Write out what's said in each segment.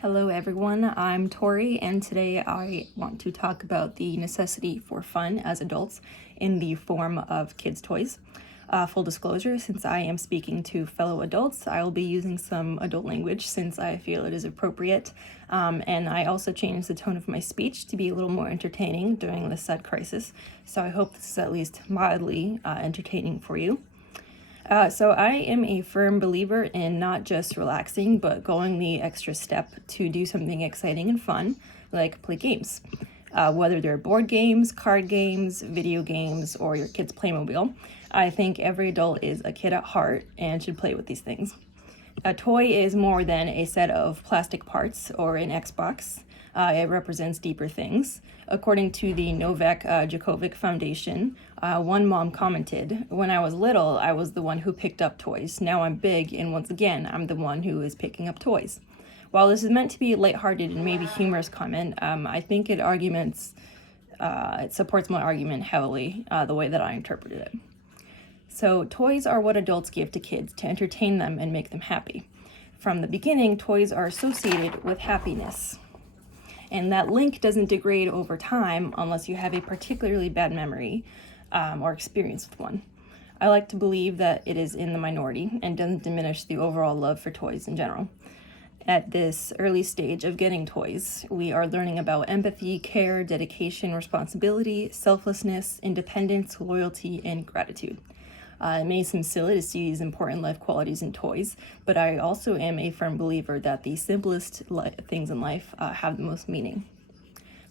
Hello everyone, I'm Tori, and today I want to talk about the necessity for fun as adults in the form of kids' toys. Full disclosure, since I am speaking to fellow adults, I will be using some adult language since I feel it is appropriate, and I also changed the tone of my speech to be a little more entertaining during this sad crisis, so I hope this is at least mildly entertaining for you. So I am a firm believer in not just relaxing, but going the extra step to do something exciting and fun, like play games. Whether they're board games, card games, video games, or your kid's Playmobil, I think every adult is a kid at heart and should play with these things. A toy is more than a set of plastic parts or an Xbox. It represents deeper things. According to the Novak Djokovic Foundation, one mom commented, "When I was little, I was the one who picked up toys. Now I'm big, and once again, I'm the one who is picking up toys." While this is meant to be a lighthearted and maybe humorous comment, I think it supports my argument heavily, the way that I interpreted it. So toys are what adults give to kids to entertain them and make them happy. From the beginning, toys are associated with happiness. And that link doesn't degrade over time unless you have a particularly bad memory or experience with one. I like to believe that it is in the minority and doesn't diminish the overall love for toys in general. At this early stage of getting toys, we are learning about empathy, care, dedication, responsibility, selflessness, independence, loyalty, and gratitude. It may seem silly to see these important life qualities in toys, but I also am a firm believer that the simplest things in life have the most meaning.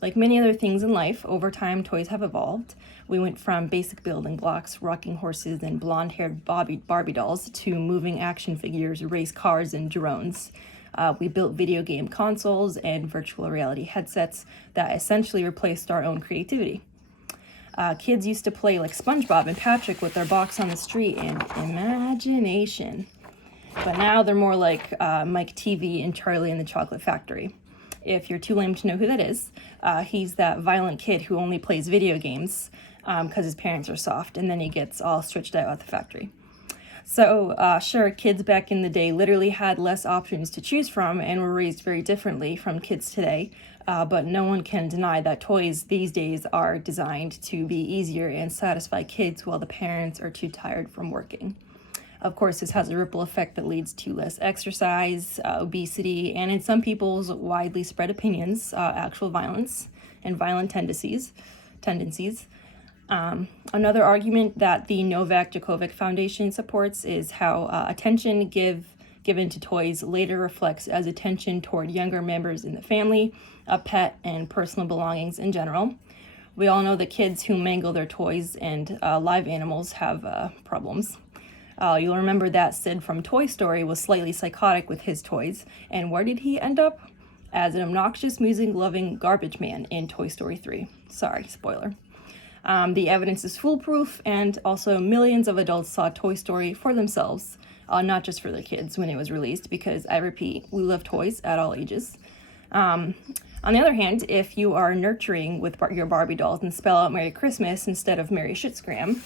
Like many other things in life, over time toys have evolved. We went from basic building blocks, rocking horses, and blonde-haired Barbie dolls to moving action figures, race cars, and drones. We built video game consoles and virtual reality headsets that essentially replaced our own creativity. Kids used to play like SpongeBob and Patrick with their box on the street and imagination. But now they're more like Mike TV and Charlie and the Chocolate Factory. If you're too lame to know who that is, he's that violent kid who only plays video games because his parents are soft, and then he gets all stretched out at the factory. So sure, kids back in the day literally had less options to choose from and were raised very differently from kids today, but no one can deny that toys these days are designed to be easier and satisfy kids while the parents are too tired from working. Of course, this has a ripple effect that leads to less exercise, obesity, and in some people's widely spread opinions, actual violence and violent tendencies. Another argument that the Novak Djokovic Foundation supports is how attention given to toys later reflects as attention toward younger members in the family, a pet, and personal belongings in general. We all know that kids who mangle their toys and live animals have problems. You'll remember that Sid from Toy Story was slightly psychotic with his toys, and where did he end up? As an obnoxious, music-loving garbage man in Toy Story 3. Sorry, spoiler. The evidence is foolproof, and also millions of adults saw Toy Story for themselves, not just for their kids when it was released, because I repeat, we love toys at all ages. On the other hand, if you are nurturing with your Barbie dolls and spell out Merry Christmas instead of Merry Shitscram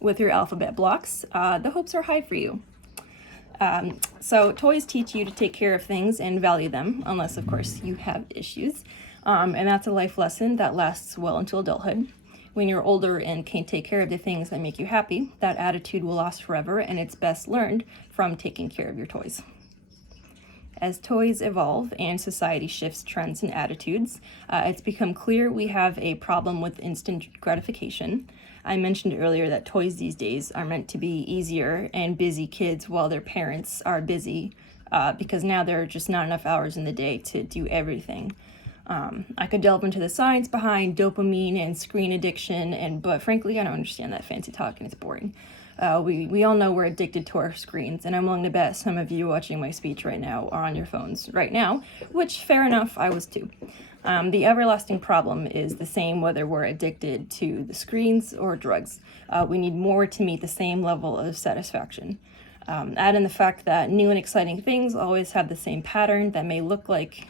with your alphabet blocks, the hopes are high for you. So toys teach you to take care of things and value them, unless of course you have issues. And that's a life lesson that lasts well until adulthood. When you're older and can take care of the things that make you happy, that attitude will last forever, and it's best learned from taking care of your toys. As toys evolve and society shifts trends and attitudes, it's become clear we have a problem with instant gratification. I mentioned earlier that toys these days are meant to be easier and busy kids while their parents are busy because now there are just not enough hours in the day to do everything. I could delve into the science behind dopamine and screen addiction, but frankly, I don't understand that fancy talk and it's boring. We all know we're addicted to our screens, and I'm willing to bet some of you watching my speech right now are on your phones right now, which, fair enough, I was too. The everlasting problem is the same whether we're addicted to the screens or drugs. We need more to meet the same level of satisfaction. Add in the fact that new and exciting things always have the same pattern that may look like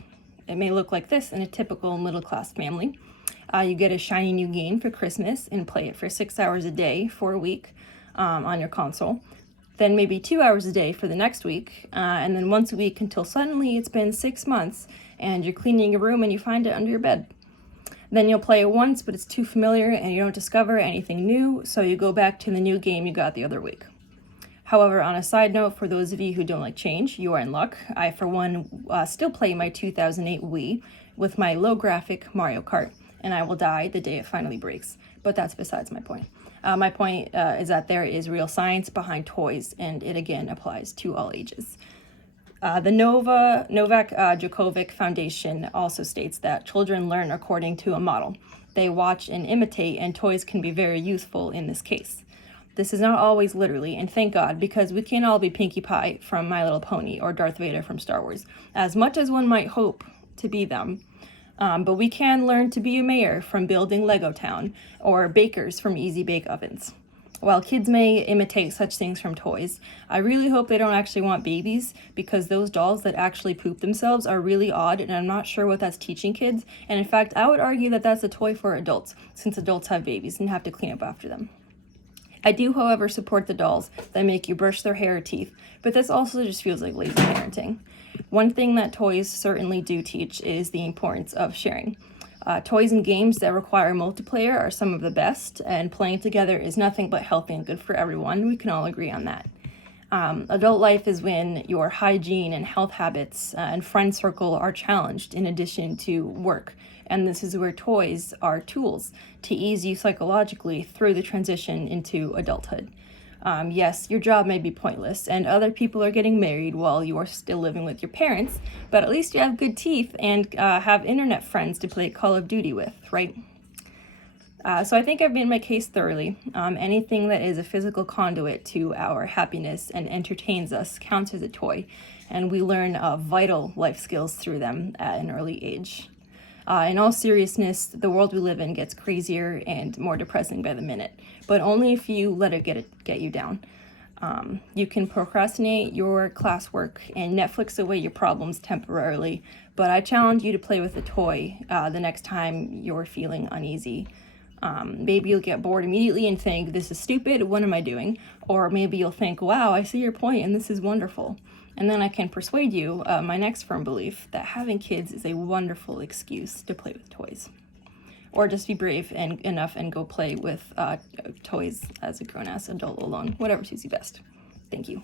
this in a typical middle-class family. You get a shiny new game for Christmas and play it for 6 hours a day for a week on your console. then maybe 2 hours a day for the next week, and then once a week until suddenly it's been 6 months and you're cleaning your room and you find it under your bed. Then you'll play it once, but it's too familiar and you don't discover anything new, so you go back to the new game you got the other week. However, on a side note, for those of you who don't like change, you are in luck. I, for one, still play my 2008 Wii with my low graphic Mario Kart, and I will die the day it finally breaks. But that's besides my point. My point is that there is real science behind toys, and it again applies to all ages. The Novak Djokovic Foundation also states that children learn according to a model. They watch and imitate, and toys can be very useful in this case. This is not always literally, and thank God, because we can't all be Pinkie Pie from My Little Pony or Darth Vader from Star Wars, as much as one might hope to be them. But we can learn to be a mayor from building Lego Town, or bakers from Easy Bake Ovens. While kids may imitate such things from toys, I really hope they don't actually want babies, because those dolls that actually poop themselves are really odd, and I'm not sure what that's teaching kids. And in fact, I would argue that that's a toy for adults, since adults have babies and have to clean up after them. I do, however, support the dolls that make you brush their hair or teeth, but this also just feels like lazy parenting. One thing that toys certainly do teach is the importance of sharing. Toys and games that require multiplayer are some of the best, and playing together is nothing but healthy and good for everyone. We can all agree on that. Adult life is when your hygiene and health habits and friend circle are challenged in addition to work. And this is where toys are tools to ease you psychologically through the transition into adulthood. Yes, your job may be pointless, and other people are getting married while you are still living with your parents, but at least you have good teeth and have internet friends to play Call of Duty with, right? So I think I've made my case thoroughly. Anything that is a physical conduit to our happiness and entertains us counts as a toy, and we learn vital life skills through them at an early age. In all seriousness, the world we live in gets crazier and more depressing by the minute, but only if you let it get you down. You can procrastinate your classwork and Netflix away your problems temporarily, but I challenge you to play with a toy the next time you're feeling uneasy. Maybe you'll get bored immediately and think, this is stupid, what am I doing? Or maybe you'll think, wow, I see your point and this is wonderful. And then I can persuade you, my next firm belief, that having kids is a wonderful excuse to play with toys. Or just be brave enough and go play with toys as a grown-ass adult alone, whatever suits you best. Thank you.